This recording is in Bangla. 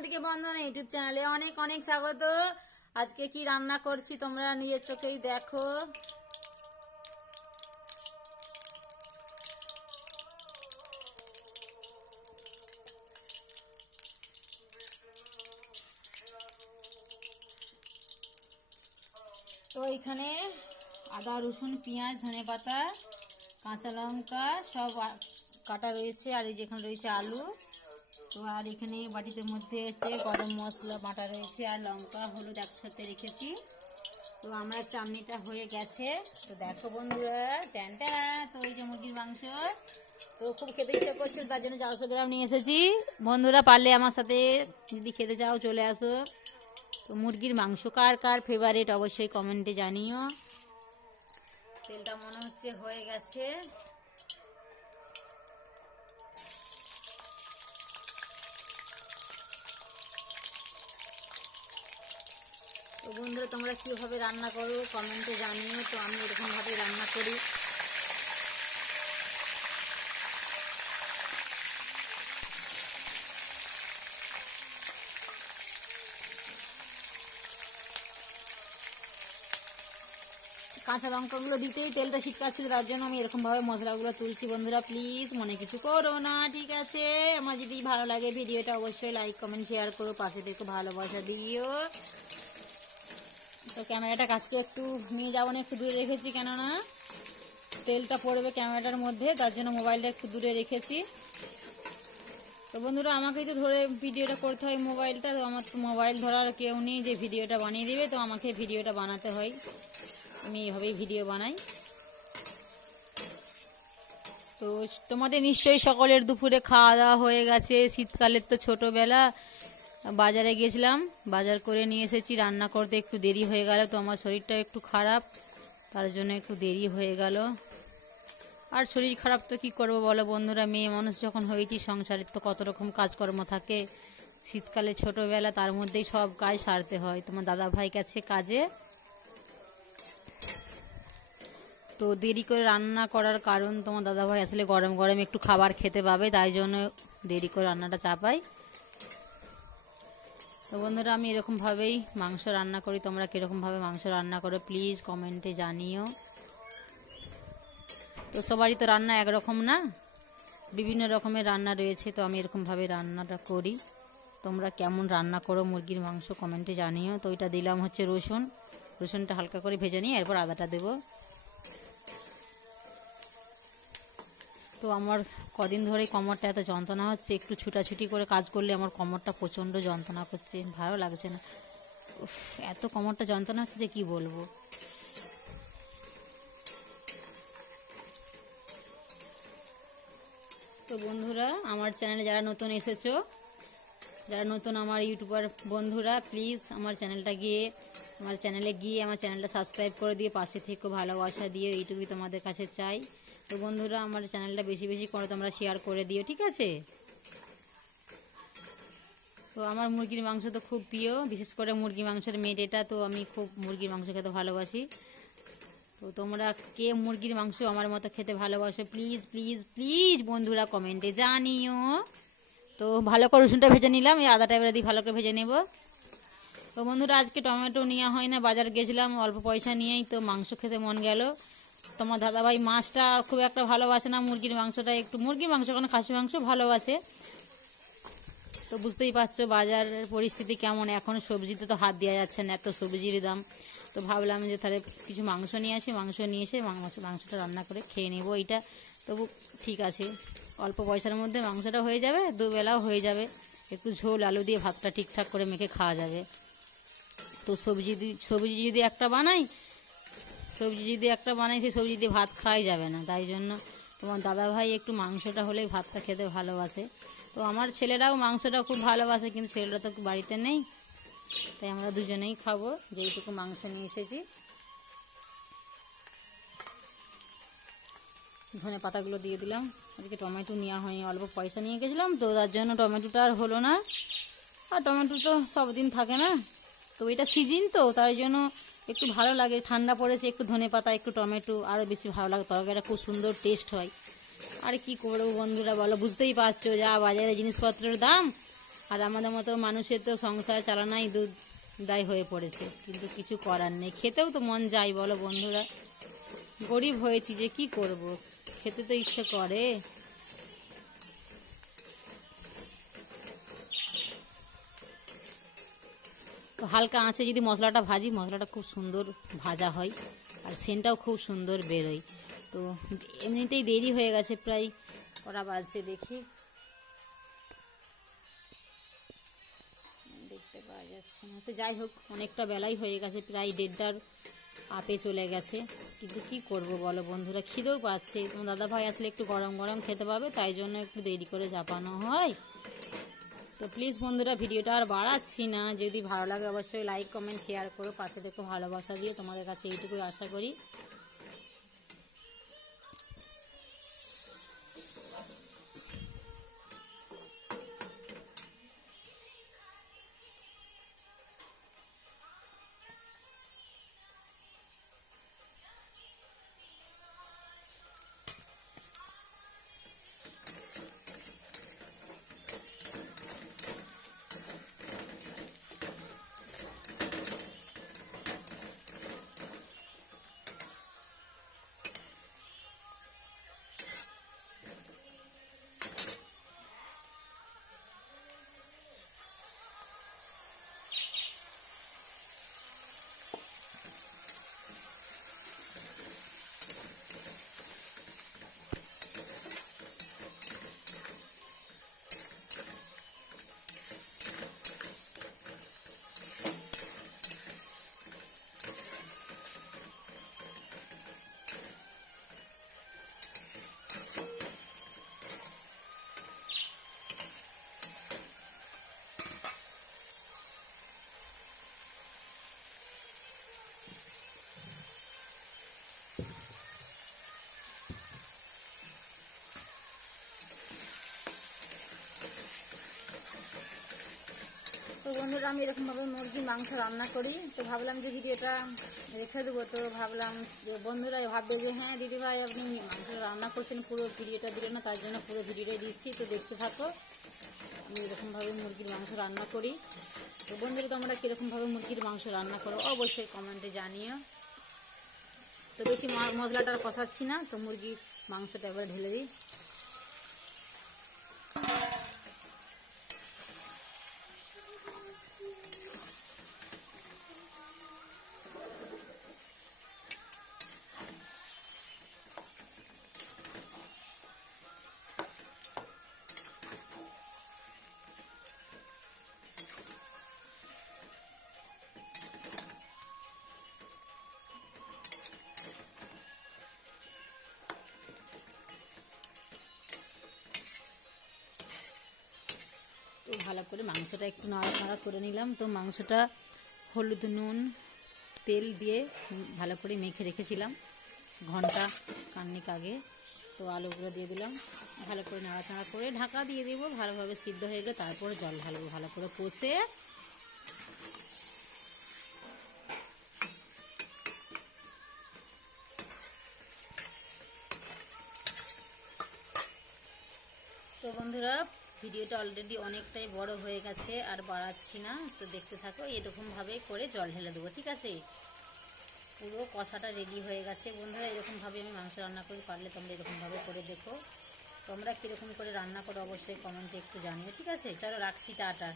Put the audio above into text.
তোমাদেরকে বন্ধনা ইউটিউব চ্যানেলে অনেক অনেক স্বাগত। আজকে কি রান্না করছি তোমরা নিজের চোখেই দেখো। তো এখানে আদা রসুন পেঁয়াজ ধনেপাতা কাঁচা লঙ্কা সব কাটা রয়েছে, আর এই যেখানে রয়েছে আলু। তো আর এখানে বাটিতে মধ্যে হচ্ছে গরম মশলা বাটা রয়েছে আর লঙ্কা হলুদ একসাথে রেখেছি। তো আমার চাটনিটা হয়ে গেছে। তো দেখো বন্ধুরা, ট্যানটা তো এই যে মুরগির মাংস, তো খুব খেতে ইচ্ছা করছে, তার জন্য 400 গ্রাম নিয়ে এসেছি। বন্ধুরা পারলে আমার সাথে যদি খেতে চাও চলে আসো। তো মুরগির মাংস কার কার ফেভারিট অবশ্যই কমেন্টে জানিও। তেলটা মনে হচ্ছে হয়ে গেছে। তো বন্ধুরা তোমরা কীভাবে রান্না করো কমেন্টে জানিও। তো আমি এরকমভাবে রান্না করি। কাঁচা লঙ্কাগুলো দিতেই তেলটা ছিটকাচ্ছিল, তার জন্য আমি এরকমভাবে মশলাগুলো তুলছি। বন্ধুরা প্লিজ মনে কিছু করো না, ঠিক আছে? আমার যদি ভালো লাগে ভিডিওটা অবশ্যই লাইক কমেন্ট শেয়ার করো, পাশে থেকে ভালোবাসা দিও। তো ক্যামেরাটা কাছকে একটু নিয়ে যাবো না, একটু দূরে রেখেছি, কেননা তেলটা পড়বে ক্যামেরাটার মধ্যে, তার জন্য মোবাইলটা একটু দূরে রেখেছি। তো বন্ধুরা আমাকেই তো ধরে ভিডিওটা করতে হয় মোবাইলটা, তো আমার তো মোবাইল ধরার কেউ নেই যে ভিডিওটা বানিয়ে দেবে, তো আমাকে ভিডিওটা বানাতে হয়। আমি এইভাবেই ভিডিও বানাই। তো তোমাদের নিশ্চয়ই সকলের দুপুরে খাওয়া দাওয়া হয়ে গেছে। শীতকালের তো ছোটোবেলা, বাজারে গেছিলাম, বাজার করে নিয়ে এসেছি। রান্না করতে একটু দেরি হয়ে গেল, তো আমার শরীরটা একটু খারাপ, তার জন্য একটু দেরি হয়ে গেল। আর শরীর খারাপ তো কী করবো বলো বন্ধুরা, মেয়ে মানুষ যখন হয়েছি সংসারের তো কত রকম কাজকর্ম থাকে। শীতকালে ছোটোবেলা, তার মধ্যেই সব কাজ সারতে হয়। তোমার দাদা ভাই গেছে কাজে, তো দেরি করে রান্না করার কারণ তোমার দাদাভাই আসলে গরম গরম একটু খাবার খেতে পাবে, তাই জন্য দেরি করে রান্নাটা চাপাই। তো বন্ধুরা আমি এরকমভাবেই মাংস রান্না করি। তোমরা কীরকমভাবে মাংস রান্না করো প্লিজ কমেন্টে জানিও। তো সবারই তো রান্না একরকম না, বিভিন্ন রকমের রান্না রয়েছে। তো আমি এরকমভাবে রান্নাটা করি। তোমরা কেমন রান্না করো মুরগির মাংস কমেন্টে জানিও। তো এটা দিলাম হচ্ছে রসুনটা হালকা করে ভেজে নিয়ে এরপর আদাটা দেবো। তো আমার কদিন ধরেই কোমরটা এত যন্ত্রণা হচ্ছে, একটু ছুটাছুটি করে কাজ করলে আমার কোমরটা প্রচণ্ড যন্ত্রণা করছে, ভালো লাগছে না। উফ, এত কোমরটা যন্ত্রণা হচ্ছে যে কি বলবো। তো বন্ধুরা আমার চ্যানেলে যারা নতুন এসেছো, যারা নতুন আমার ইউটিউবার বন্ধুরা, প্লিজ আমার চ্যানেলে গিয়ে আমার চ্যানেলটা সাবস্ক্রাইব করে দিয়ে পাশে থেকে ভালোবাসা দিও, এইটুকুই তোমাদের কাছে চাই। তো বন্ধুরা আমার চ্যানেলটা বেশি বেশি করে তোমরা শেয়ার করে দিও, ঠিক আছে? তো আমার মুরগির মাংস তো খুব প্রিয়, বিশেষ করে মুরগি মাংসের মেট এটা, তো আমি খুব মুরগির মাংস খেতে ভালোবাসি। তো তোমরা কে মুরগির মাংস আমার মতো খেতে ভালোবাসো প্লিজ প্লিজ প্লিজ বন্ধুরা কমেন্টে জানিও। তো ভালো করে রসুনটা ভেজে নিলাম, এই আদাটা এবারে দিয়ে ভালো করে ভেজে নেব। তো বন্ধুরা আজকে টমেটো নেওয়া হয় না, বাজার গেছিলাম অল্প পয়সা নিয়েই, তো মাংস খেতে মন গেল। তোমার দাদাভাই মাছটা খুব একটা ভালোবাসে না, মুরগির মাংসটা একটু, মুরগির মাংস কেন খাসি মাংস ভালোবাসে। তো বুঝতেই পারছো বাজারের পরিস্থিতি কেমন, এখন সবজিতে তো হাত দেওয়া যাচ্ছে না, এত সবজির দাম। তো ভাবলাম যে তাহলে কিছু মাংস নিয়ে আসি, মাংস নিয়ে এসে মাংসটা রান্না করে খেয়ে নেবো। এইটা তবু ঠিক আছে, অল্প পয়সার মধ্যে মাংসটা হয়ে যাবে, দুবেলাও হয়ে যাবে, একটু ঝোল আলু দিয়ে ভাতটা ঠিকঠাক করে মেখে খাওয়া যাবে। তো সবজি যদি একটা বানাই সেই সবজি দিয়ে ভাত খাওয়াই যাবে না, তাই জন্য তোমার দাদাভাই একটু মাংসটা হলেই ভাতটা খেতে ভালোবাসে। তো আমার ছেলেরাও মাংসটা খুব ভালোবাসে, কিন্তু ছেলেরা তো বাড়িতে নেই, তাই আমরা দুজনেই খাবো যেইটুকু মাংস নিয়ে এসেছি। ধনে পাতাগুলো দিয়ে দিলাম। আজকে টমেটো নেওয়া হয়নি, অল্প পয়সা নিয়ে গেছিলাম, তো তার জন্য টমেটোটা আর হলো না। আর টমেটো তো সব দিন থাকে না, তো এটা সিজন, তো তাই জন্য একটু ভালো লাগে, ঠান্ডা পড়েছে, একটু ধনে পাতা একটু টমেটো আরও বেশি ভালো লাগে, তরকারিটা খুব সুন্দর টেস্ট হয়। আর কি করবো বন্ধুরা বলো, বুঝতেই পারছো যা বাজারে জিনিসপত্রের দাম, আর আমাদের মতো মানুষের তো সংসার চালানোই দুধ দায় হয়ে পড়েছে, কিন্তু কিছু করার নেই। খেতেও তো মন যায় বলো বন্ধুরা, গরিব হয়েছি যে কি করব, খেতে তো ইচ্ছে করে। তো হালকা আঁচে যদি মশলাটা ভাজি, মশলাটা খুব সুন্দর ভাজা হয় আর সেন্টটাও খুব সুন্দর বেরোয়। তো এমনিতেই দেরি হয়ে গেছে, প্রায় কটা বাজছে দেখি, দেখতে পাওয়া যাচ্ছে না। তো যাই হোক, অনেকটা বেলাই হয়ে গেছে, প্রায় 1:30টার আপে চলে গেছে। কিন্তু কি করব বলো বন্ধুরা, খিদেও পাচ্ছে। তোমার দাদা ভাই আসলে একটু গরম গরম খেতে পাবে, তাই জন্য একটু দেরি করে চাপানো হয়। তো প্লিজ বন্ধুরা, ভিডিওটা আর বাড়াচ্ছি না, যদি ভালো লাগে অবশ্যই লাইক কমেন্ট শেয়ার করো, পাশে দেখো ভালোবাসা দিয়ে, তোমাদের কাছে এইটুকুই আশা করি। তো বন্ধুরা, আমি এরকমভাবে মুরগির মাংস রান্না করি। তো ভাবলাম যে ভিডিওটা রেখে দেবো। তো ভাবলাম যে বন্ধুরা ভাববে যে হ্যাঁ দিদিভাই আপনি মাংস রান্না করছেন, পুরো ভিডিওটা দিলেন না, তার জন্য পুরো ভিডিওটাই দিচ্ছি। তো দেখতে থাকো, আমি এরকমভাবে মুরগির মাংস রান্না করি। তো বন্ধুরা, তোমরা কীরকমভাবে মুরগির মাংস রান্না করো অবশ্যই কমেন্টে জানিও। তো বেশি মশলাটা কষাচ্ছি না, তো মুরগির মাংসটা এবার ঢেলে দিই। তো ভালো করে মাংসটা একটু নাড়াচাড়া করে নিলাম। তো মাংসটা হলুদ নুন তেল দিয়ে ভালো করে মেখে রেখেছিলাম ঘন্টা খানেক আগে। তো আলুগুলো দিয়ে দিলাম, ভালো করে নাড়াচাড়া করে ঢাকা দিয়ে দেবো। ভালোভাবে সিদ্ধ হয়ে গেলে তারপর জল ঢালবো, ভালো করে কষে। তো বন্ধুরা, ভিডিওটা অলরেডি অনেকটাই বড় হয়ে গেছে, আর বাড়াচ্ছি না। তো দেখতে থাকো, এরকমভাবে করে জল ঢেলে দেবো, ঠিক আছে। পুরো কষাটা রেডি হয়ে গেছে বন্ধুরা। এরকমভাবে আমি মাংস রান্না করি, পারলে তোমরা এরকমভাবে করে দেখো। তোমরা কীরকম করে রান্না করো অবশ্যই কমেন্টে একটু জানিও, ঠিক আছে। চলো রাখছি, টাটা।